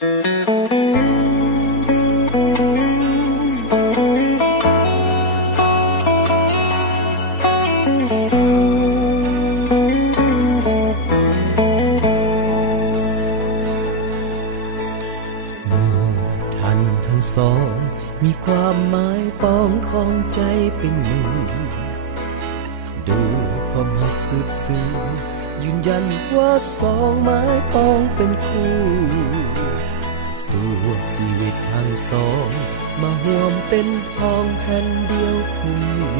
ท่านทั้งสองมีความหมายปองของใจเป็นหนึ่งดูความหักสุดซึ้งยืนยันว่าสองไม้ปองเป็นคู่สู่ชีวิตทั้งสองมาห่วมเป็นพ้องแผ่นเดียวคุมอยู่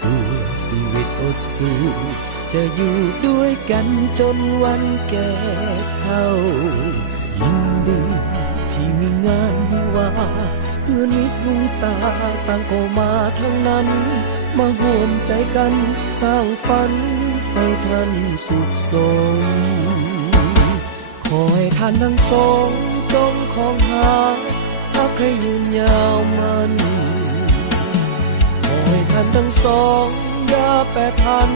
สู่ชีวิตอดสู้จะอยู่ด้วยกันจนวันแก่เฒ่ายินดีที่มีงานวิวาเพื่อนมิตรลุงตาต่างก็มาทั้งนั้นมาห่วมใจกันสร้างฝันให้ท่านสุขสมขอให้ท่านทั้งสองจงคองหารักให้ยืนยาวมันขอให้ท่านทั้งสองอย่าแปรผัน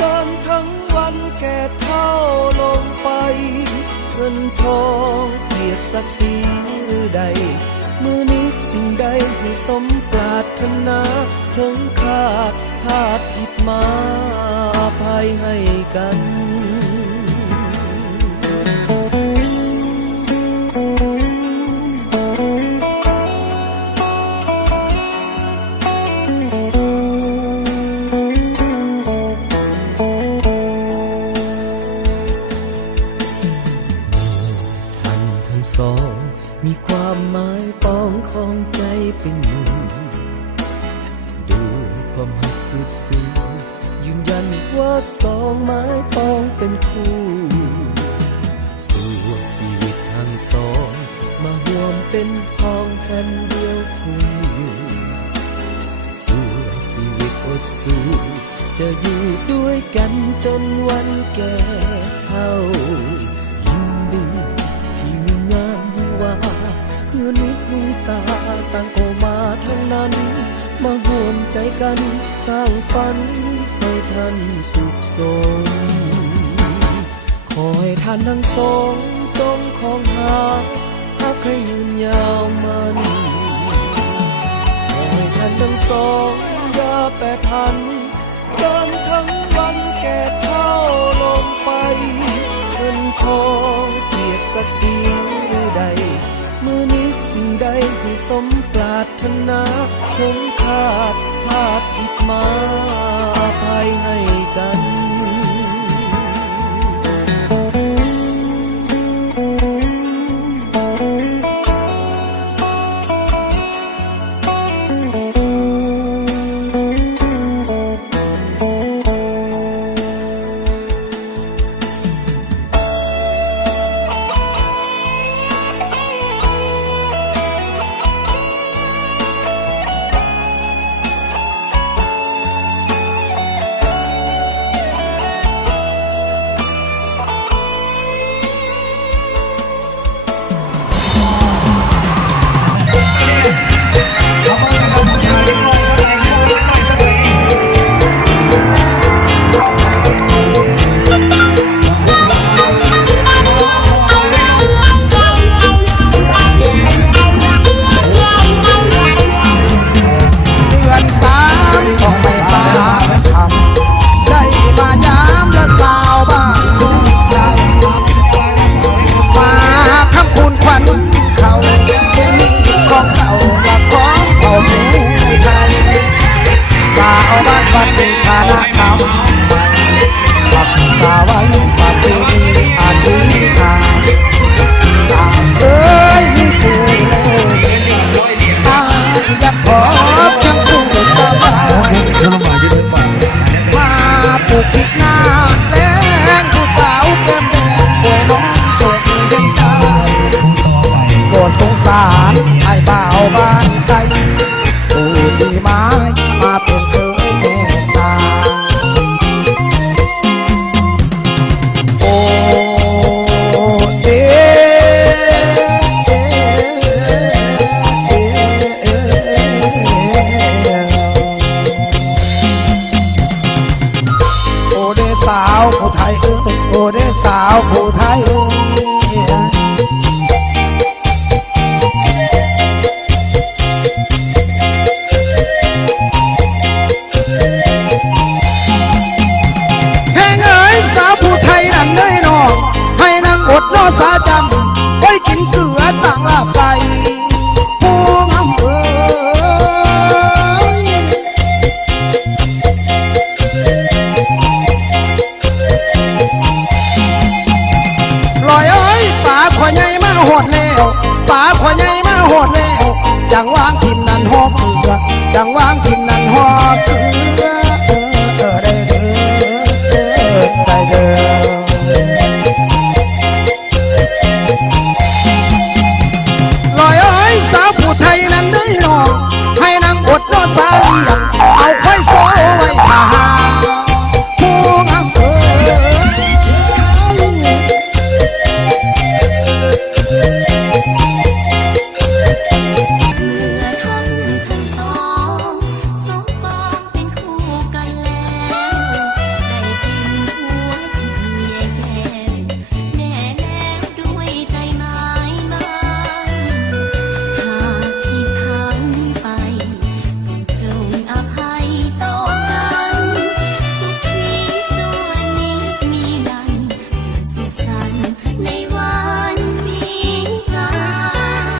กันทั้งวันแก่เฒ่าลงไปเงินทองเกียรติศักดิ์ศรีหรือใดมือนึกสิ่งใดให้สมปรารถนาถึงขาดพลาดผิดมาอภัยให้กันสองมีความหมายปองของใจเป็นหนึ่งดูความหักสุดซึ้งยืนยันว่าสองไม้ปองเป็นคู่สู่ชีวิตทั้งสองมาห่วมเป็นพ้องแผ่นเดียวคู่อยู่สู่ชีวิตอดสู้จะอยู่ด้วยกันจนวันแก่เฒ่าเพื่อนมิตรลุงตาต่างก็มาทั้งนั้นมาห่วมใจกันสร้างฝันให้ท่านสุขสมขอให้ท่านทั้งสองจงคองหารักให้ยืนยาวมันขอให้ท่านทั้งสองอย่าแปรผันกันทั้งวันแก่เฒ่าลงไปเงินทองเกียรติศักดิ์ศรีหรือใดมือนึกสิ่งใดให้สมปรารถนาถึงขาดพลาดผิดมาอภัยให้กันสงสารไอ้บ่าวบ้านใครผู้ที่ไม้มาเป็นเคยเมตตาโอ้เดโอเดสาวผู้ไทยโอเดสาวผู้ไทย สาจำไว้กินเกลือต่างลาไปผู้งามเอ้ยลอยเอ้ยป่าขวาใหญ่มาโหดแล้วป่าขวาใหญ่มาโหดแล้วจังวางทิมนันหอกเกลือจังวางทิมนันหอกเกลือได้เด้อใจเด้อลอยเอ้ยสาวผู้ไทยนั้นได้นองให้นางอดนอสาเลียงเอาไว้โซ่ไว้ทห